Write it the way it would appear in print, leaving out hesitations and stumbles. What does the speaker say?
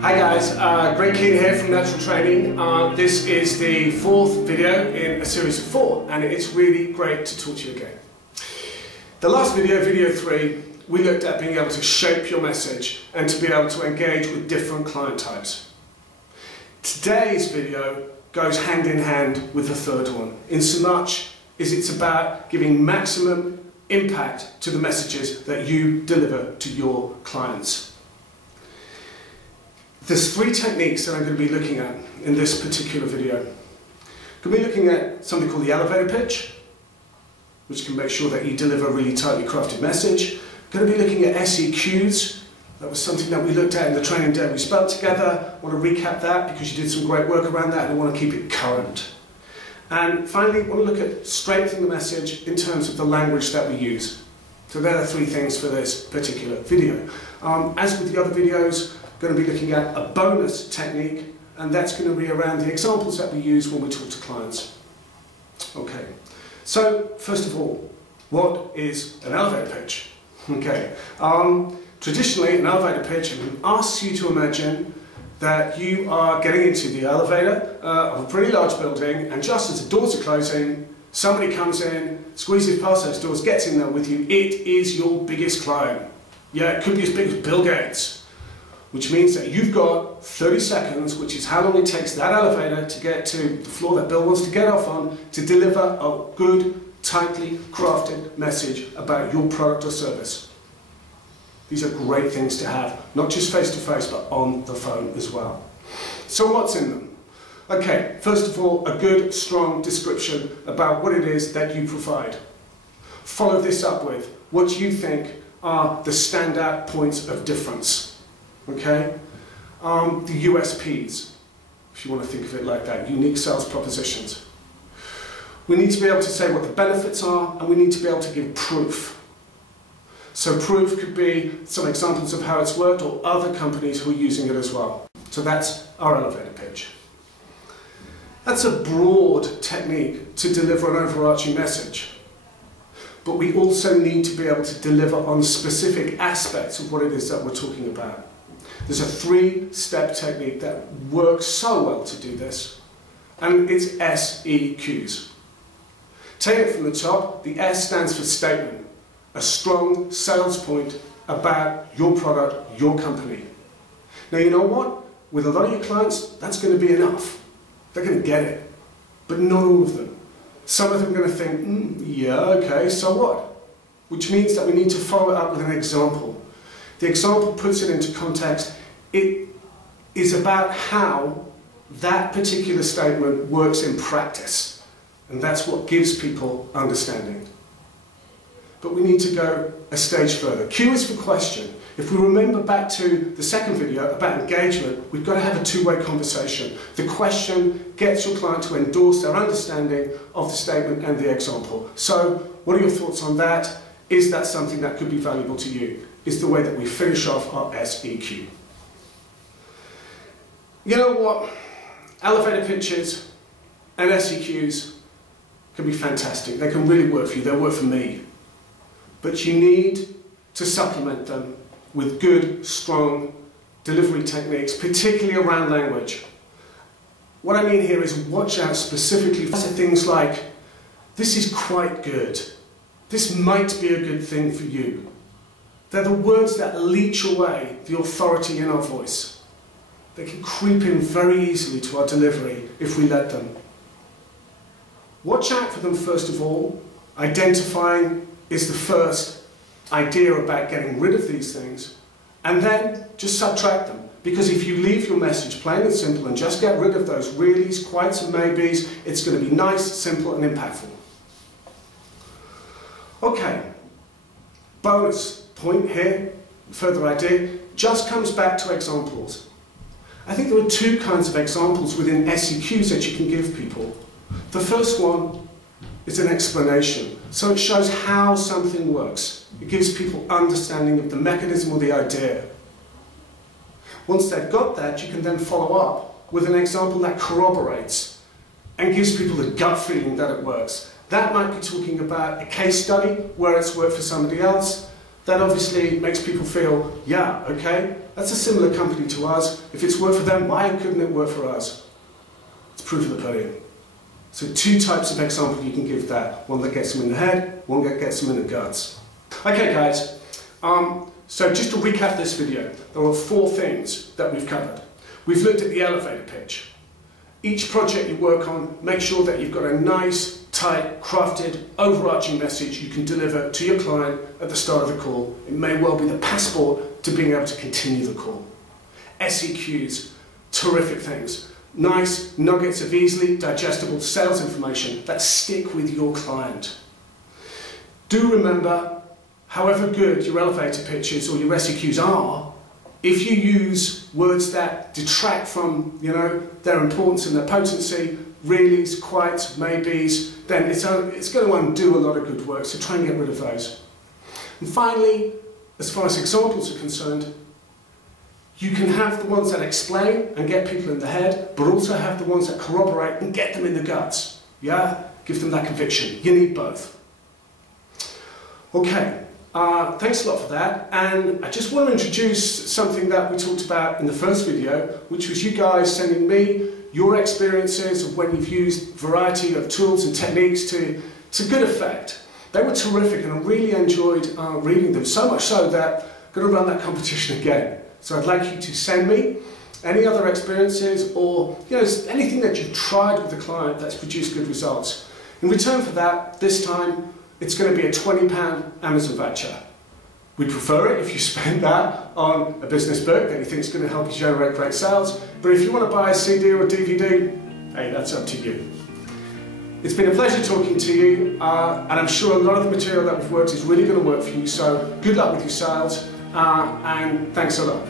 Hi guys, Greg Keane here from Natural Training. This is the fourth video in a series of 4, and it's really great to talk to you again. The last video, video 3, we looked at being able to shape your message and to be able to engage with different client types. Today's video goes hand in hand with the third one, in so much as it's about giving maximum impact to the messages that you deliver to your clients. There's 3 techniques that I'm going to be looking at in this particular video. I'm going to be looking at something called the elevator pitch, which can make sure that you deliver a really tightly crafted message. I'm going to be looking at SEQs. That was something that we looked at in the training day we spoke together. I want to recap that because you did some great work around that and I want to keep it current. And finally, I want to look at strengthening the message in terms of the language that we use. So there are 3 things for this particular video. As with the other videos, going to be looking at a bonus technique, and that's going to be around the examples that we use when we talk to clients. Okay, so first of all, what is an elevator pitch? Okay, traditionally an elevator pitch asks you to imagine that you are getting into the elevator of a pretty large building, and just as the doors are closing, somebody comes in, squeezes past those doors, gets in there with you. It is your biggest client. Yeah, it could be as big as Bill Gates. Which means that you've got 30 seconds, which is how long it takes that elevator to get to the floor that Bill wants to get off on, to deliver a good, tightly crafted message about your product or service. These are great things to have, not just face to face, but on the phone as well. So what's in them? Okay, first of all, a good, strong description about what it is that you provide. Follow this up with what you think are the standout points of difference. Okay, the USPs, if you want to think of it like that, unique sales propositions. We need to be able to say what the benefits are, and we need to be able to give proof. So proof could be some examples of how it's worked, or other companies who are using it as well. So that's our elevator pitch. That's a broad technique to deliver an overarching message. But we also need to be able to deliver on specific aspects of what it is that we're talking about. There's a 3-step technique that works so well to do this, and it's SEQs. Take it from the top, the S stands for statement, a strong sales point about your product, your company. Now you know what? With a lot of your clients, that's going to be enough. They're going to get it, but not all of them. Some of them are going to think, yeah, okay, so what? Which means that we need to follow it up with an example. The example puts it into context. It is about how that particular statement works in practice. And that's what gives people understanding. But we need to go a stage further. Q is for question. If we remember back to the second video about engagement, we've got to have a 2-way conversation. The question gets your client to endorse their understanding of the statement and the example. So, what are your thoughts on that? Is that something that could be valuable to you? Is the way that we finish off our SEQ. You know what? Elevator pitches and SEQs can be fantastic. They can really work for you. They work for me. But you need to supplement them with good, strong delivery techniques, particularly around language. What I mean here is watch out specifically for things like, this is quite good. This might be a good thing for you. They're the words that leech away the authority in our voice. They can creep in very easily to our delivery if we let them. Watch out for them first of all. Identifying is the first idea about getting rid of these things, and then just subtract them. Because if you leave your message plain and simple and just get rid of those reallys, quiets and maybes, it's going to be nice, simple and impactful. Okay, bonus point here, further idea, just comes back to examples. I think there are 2 kinds of examples within SEQs that you can give people. The first one is an explanation. So it shows how something works. It gives people understanding of the mechanism or the idea. Once they've got that, you can then follow up with an example that corroborates and gives people the gut feeling that it works. That might be talking about a case study where it's worked for somebody else. that obviously makes people feel, yeah, okay, that's a similar company to us. If it's worked for them, why couldn't it work for us? It's proof of the pudding. So two types of example you can give there. One that gets them in the head, one that gets them in the guts. Okay guys, so just to recap this video, there are 4 things that we've covered. We've looked at the elevator pitch. Each project you work on, make sure that you've got a nice, tight, crafted, overarching message you can deliver to your client at the start of the call. It may well be the passport to being able to continue the call. SEQs, terrific things. Nice nuggets of easily digestible sales information that stick with your client. Do remember, however good your elevator pitches or your SEQs are, if you use words that detract from, their importance and their potency, reallys, quites, maybes, then it's going to undo a lot of good work, so try and get rid of those. And finally, as far as examples are concerned, you can have the ones that explain and get people in the head, but also have the ones that corroborate and get them in the guts. Yeah? Give them that conviction. You need both. Okay. Thanks a lot for that, and I just want to introduce something that we talked about in the first video, which was you guys sending me your experiences of when you've used a variety of tools and techniques to good effect. They were terrific and I really enjoyed reading them, so much so that I'm going to run that competition again. So I'd like you to send me any other experiences or anything that you've tried with a client that's produced good results. In return for that, this time, it's going to be a £20 Amazon voucher. We prefer it if you spend that on a business book that you think is going to help you generate great sales. But if you want to buy a CD or a DVD, hey, that's up to you. It's been a pleasure talking to you, and I'm sure a lot of the material that we've worked is really going to work for you. So good luck with your sales, and thanks a lot.